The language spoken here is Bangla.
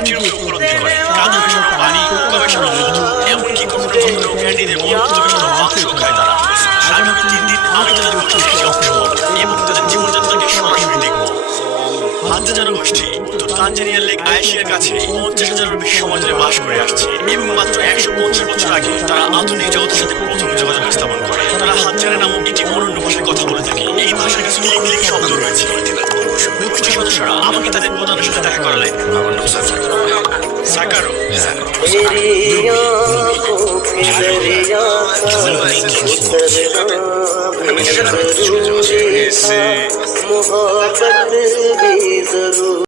মাটির উপর উপলব্ধি করে। কাদা মেশানো পানি, পোকা মেশানো মধু, এমনকি কখনো কখনো ক্যান্ডিদের মধ্যে মেশানো মাংসও খায় তারা। আগামী 3 দিন আমি তাদের প্রতিবেশী অংশগ্রহণ এবং তাদের জীবনযাত্রাকে সরাসরি দেখব। হাজারো গোষ্ঠী উত্তর তানজানিয়ার লেক আয়েশিয়ার কাছে 50,000-এরও বেশি সমাজে বাস করে আসছে এবং মাত্র 150 বছর আগে তারা আধুনিক জগতের সাথে প্রথম যোগাযোগ স্থাপন করে। তারা হাজারে নামক একটি অনন্য ভাষায় কথা বলে থাকে। এই ভাষার কিছু লিঙ্ক শব্দ রয়েছে। গোষ্ঠী সদস্যরা আমাকে তাদের প্রধানের সাথে দেখা করালেন। আমার নাম সাকারো। मोहब्बत भी जरूर